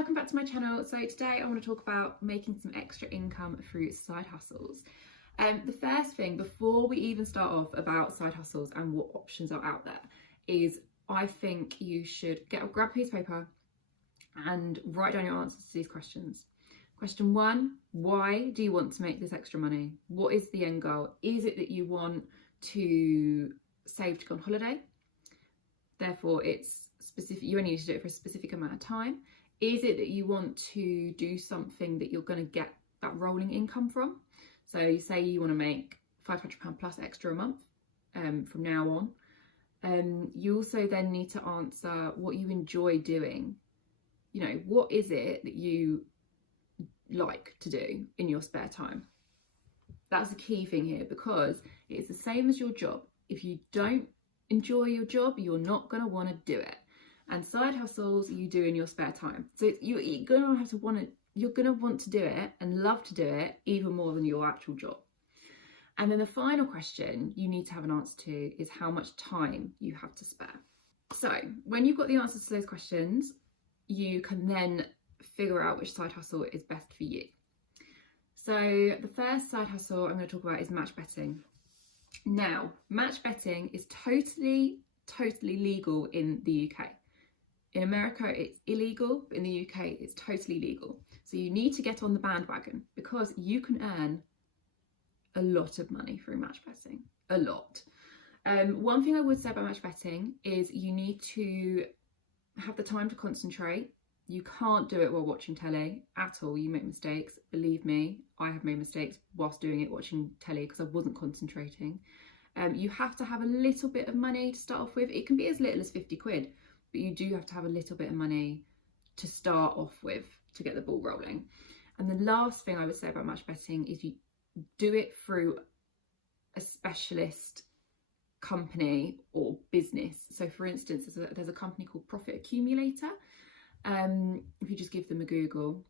welcome back to my channel. So today I want to talk about making some extra income through side hustles. The first thing before we even start off about side hustles and what options are out there is I think you should grab a piece of paper and write down your answers to these questions. Question 1, why do you want to make this extra money? What is the end goal? Is it that you want to save to go on holiday? Therefore it's specific, you only need to do it for a specific amount of time. Is it that you want to do something that you're going to get that rolling income from? So you say you want to make £500 plus extra a month from now on. You also then need to answer what you enjoy doing. You know, what is it that you like to do in your spare time? That's the key thing here, because it's the same as your job. If you don't enjoy your job, you're not going to want to do it. And side hustles you do in your spare time. So you're going to want to do it and love to do it even more than your actual job. And then the final question you need to have an answer to is how much time you have to spare. So when you've got the answers to those questions, you can then figure out which side hustle is best for you. So the first side hustle I'm going to talk about is match betting. Now, match betting is totally legal in the UK. In America, it's illegal, but in the UK, it's totally legal. So you need to get on the bandwagon because you can earn a lot of money through match betting, a lot. One thing I would say about match betting is you need to have the time to concentrate. You can't do it while watching telly at all. You make mistakes. Believe me, I have made mistakes whilst doing it, watching telly, because I wasn't concentrating. You have to have a little bit of money to start off with. It can be as little as 50 quid. But you do have to have a little bit of money to start off with to get the ball rolling. And the last thing I would say about match betting is you do it through a specialist company or business. So for instance, there's a company called Profit Accumulator. If you just give them a Google,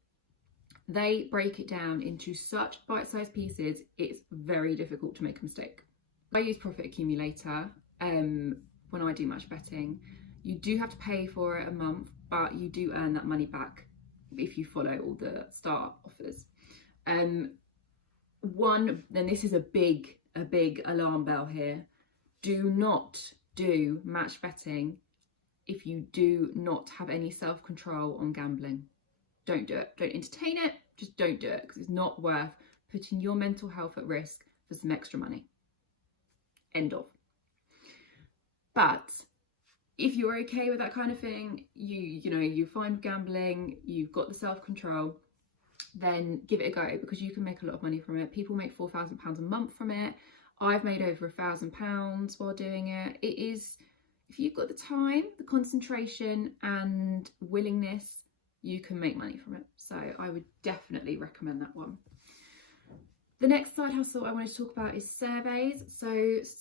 they break it down into such bite-sized pieces, it's very difficult to make a mistake. I use Profit Accumulator when I do match betting. You do have to pay for it a month, but you do earn that money back if you follow all the start offers. Then this is a big alarm bell here. Do not do match betting if you do not have any self-control on gambling. Don't do it. Don't entertain it. Just don't do it, because it's not worth putting your mental health at risk for some extra money. End of. But if you're okay with that kind of thing, you're fine with gambling, you've got the self-control, then give it a go, because you can make a lot of money from it. People make £4,000 a month from it. I've made over £1,000 while doing it. It is, if you've got the time, the concentration and willingness, you can make money from it. So I would definitely recommend that one. The next side hustle I want to talk about is surveys. So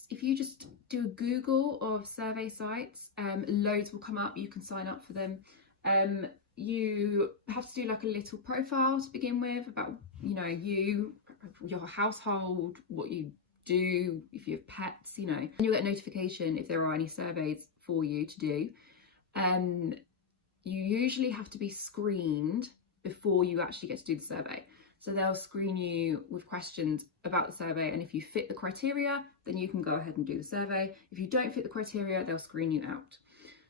if you just do a Google of survey sites, loads will come up. You can sign up for them. You have to do like a little profile to begin with about, your household, what you do, if you have pets, and you'll get a notification if there are any surveys for you to do. You usually have to be screened before you actually get to do the survey. So they'll screen you with questions about the survey, and if you fit the criteria, then you can go ahead and do the survey. If you don't fit the criteria, they'll screen you out.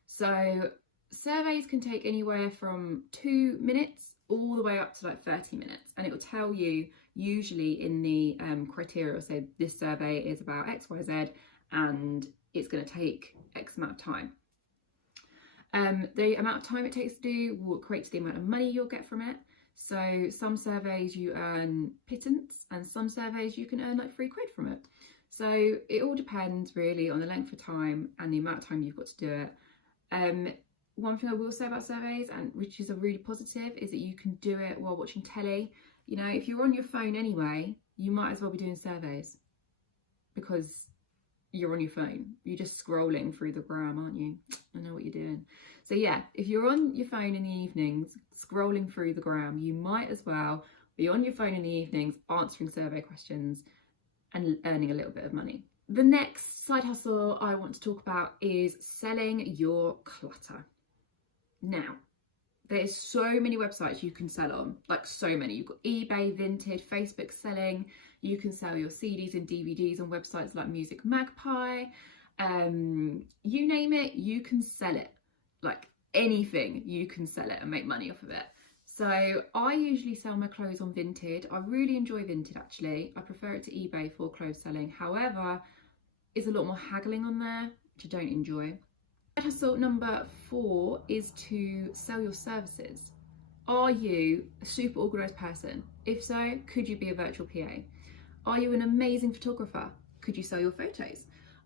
So surveys can take anywhere from 2 minutes all the way up to like 30 minutes. And it will tell you usually in the criteria, say this survey is about X, Y, Z, and it's going to take X amount of time. The amount of time it takes to do will equate to the amount of money you'll get from it. So some surveys you earn pittance, and some surveys you can earn like £3 from it. So it all depends really on the length of time and the amount of time you've got to do it. One thing I will say about surveys, and which is a really positive, is that you can do it while watching telly. If you're on your phone anyway, you might as well be doing surveys because you're on your phone. You're just scrolling through the gram, aren't you? I know what you're doing. So yeah, if you're on your phone in the evenings scrolling through the gram, you might as well be on your phone in the evenings answering survey questions and earning a little bit of money. The next side hustle I want to talk about is selling your clutter. Now, There's so many websites you can sell on, like so many. You've got eBay, Vinted, Facebook selling. You can sell your CDs and DVDs on websites like Music Magpie. You name it, you can sell it. Like anything, you can sell it and make money off of it. So I usually sell my clothes on Vinted. I really enjoy Vinted actually. I prefer it to eBay for clothes selling. However, it's a lot more haggling on there, which I don't enjoy. Side hustle number 4 is to sell your services. Are you a super organised person? If so, could you be a virtual PA? Are you an amazing photographer? Could you sell your photos?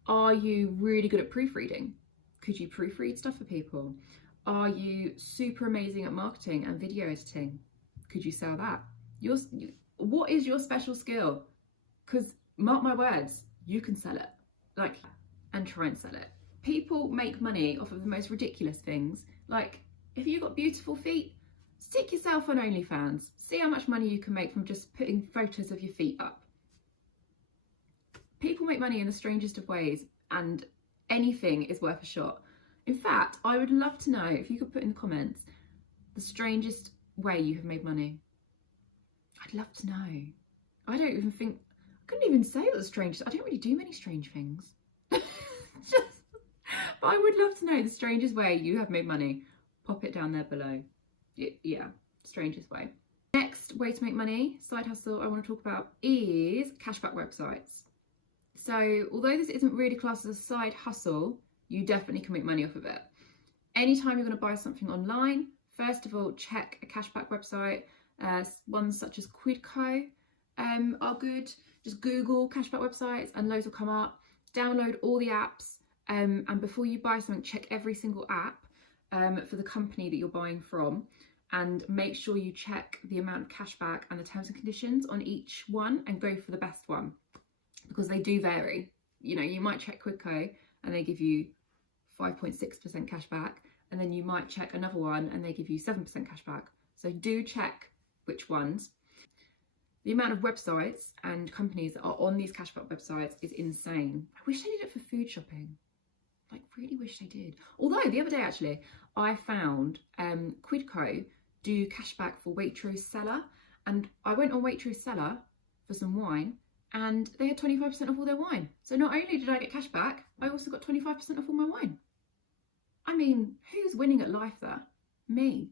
Are you really good at proofreading? Could you proofread stuff for people? Are you super amazing at marketing and video editing? Could you sell that? What is your special skill? Because mark my words, you can sell it. Like, and try and sell it. People make money off of the most ridiculous things. Like, if you've got beautiful feet, stick yourself on OnlyFans. See how much money you can make from just putting photos of your feet up. People make money in the strangest of ways, and anything is worth a shot. In fact, I would love to know if you could put in the comments the strangest way you have made money. I'd love to know. I couldn't even say what the strangest. I don't really do many strange things. But I would love to know the strangest way you have made money. Pop it down there below. Yeah, strangest way. Next way to make money, side hustle I want to talk about is cashback websites. So although this isn't really classed as a side hustle, you definitely can make money off of it. Anytime you're going to buy something online, first of all, check a cashback website. Ones such as Quidco are good. Just Google cashback websites and loads will come up. Download all the apps, and before you buy something, check every single app for the company that you're buying from, and make sure you check the amount of cashback and the terms and conditions on each one and go for the best one, because they do vary. You know, you might check Quidco and they give you 5.6% cashback, and then you might check another one and they give you 7% cashback. So do check which ones. The amount of websites and companies that are on these cashback websites is insane. I wish they did it for food shopping. Like, really wish they did. Although the other day actually, I found Quidco do cashback for Waitrose Cellar, and I went on Waitrose Cellar for some wine, and they had 25% off all their wine. So not only did I get cashback, I also got 25% off all my wine. I mean, who's winning at life there? Me.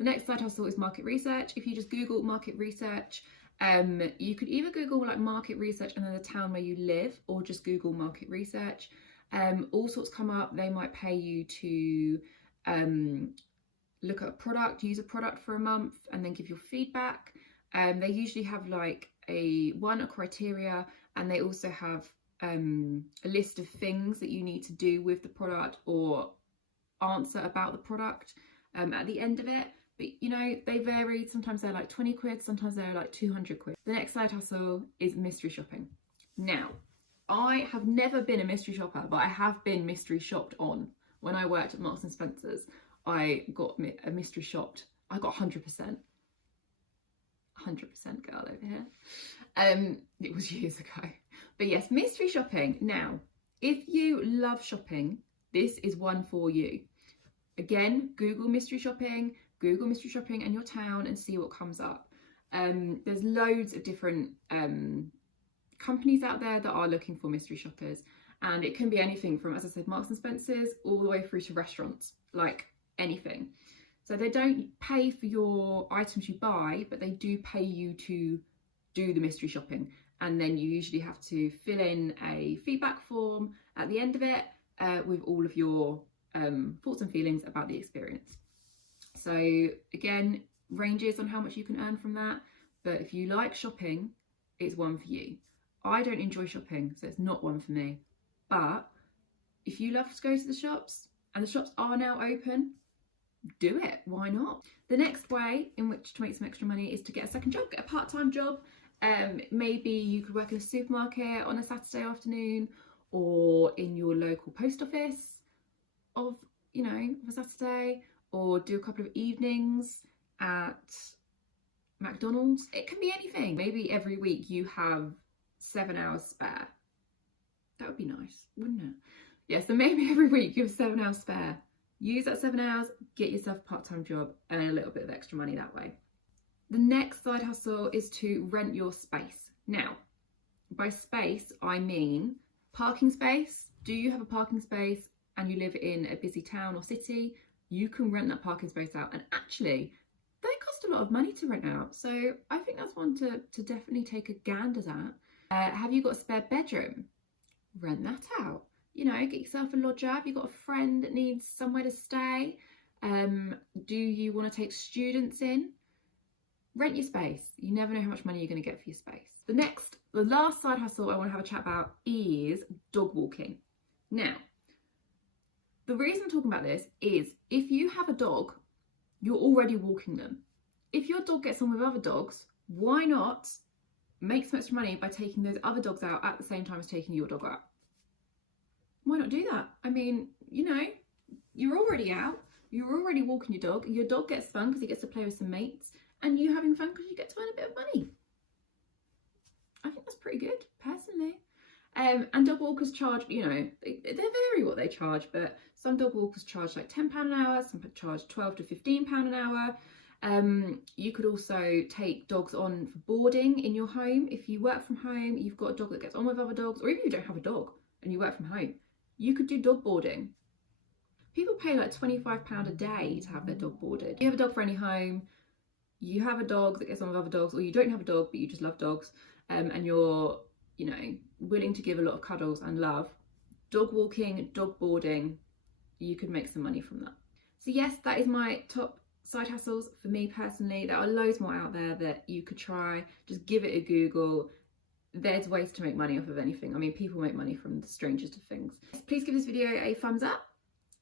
The next side hustle is market research. If you just Google market research, you could either Google like market research and then the town where you live, or just Google market research. All sorts come up. They might pay you to look at a product, use a product for a month, and then give your feedback. They usually have like a criteria, and they also have a list of things that you need to do with the product or answer about the product at the end of it. But you know, they vary. Sometimes they're like 20 quid, sometimes they're like 200 quid. The next side hustle is mystery shopping. Now, I have never been a mystery shopper, but I have been mystery shopped on. When I worked at Marks and Spencer's, I got a mystery shopped. I got 100%. 100% girl over here. It was years ago. But yes, mystery shopping. Now, if you love shopping, this is one for you. Again, Google mystery shopping and your town and see what comes up. There's loads of different companies out there that are looking for mystery shoppers, and it can be anything from, as I said, Marks and Spencer's all the way through to restaurants, like anything. So they don't pay for your items you buy, but they do pay you to do the mystery shopping, and then you usually have to fill in a feedback form at the end of it with all of your thoughts and feelings about the experience. So again, ranges on how much you can earn from that, but if you like shopping, it's one for you. I don't enjoy shopping, so it's not one for me. But if you love to go to the shops, and the shops are now open, do it. Why not? The next way in which to make some extra money is to get a second job, get a part-time job. Maybe you could work in a supermarket on a Saturday afternoon, or in your local post office of a Saturday, or do a couple of evenings at McDonald's. It can be anything. Maybe every week you have 7 hours spare. That would be nice, wouldn't it? Yeah, so maybe every week you have 7 hours spare. Use that 7 hours, get yourself a part-time job, earn a little bit of extra money that way. The next side hustle is to rent your space. Now, by space, I mean parking space. Do you have a parking space and you live in a busy town or city? You can rent that parking space out, and actually they cost a lot of money to rent out. So I think that's one to definitely take a gander at. Have you got a spare bedroom? Rent that out. You know, get yourself a lodger. Have you got a friend that needs somewhere to stay? Do you want to take students in? Rent your space. You never know how much money you're going to get for your space. The last side hustle I want to have a chat about is dog walking. Now, the reason I'm talking about this is if you have a dog, you're already walking them. If your dog gets on with other dogs, why not make some extra money by taking those other dogs out at the same time as taking your dog out? Why not do that? I mean, you know, you're already out, you're already walking your dog gets fun because he gets to play with some mates, and you having fun because you get to earn a bit of money. I think that's pretty good, personally. And dog walkers charge, you know, they vary what they charge, but some dog walkers charge like £10 an hour, some charge £12 to £15 an hour. You could also take dogs on for boarding in your home. If you work from home, you've got a dog that gets on with other dogs, or even if you don't have a dog and you work from home, you could do dog boarding. People pay like £25 a day to have their dog boarded. You have a dog friendly home, you have a dog that gets on with other dogs, or you don't have a dog but you just love dogs, and you're, you know, willing to give a lot of cuddles and love, dog walking, dog boarding, you could make some money from that. So yes, that is my top side hustles for me personally. There are loads more out there that you could try. Just give it a Google. There's ways to make money off of anything. I mean, people make money from the strangest of things. Please give this video a thumbs up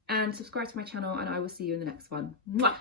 and subscribe to my channel, and I will see you in the next one. Mwah!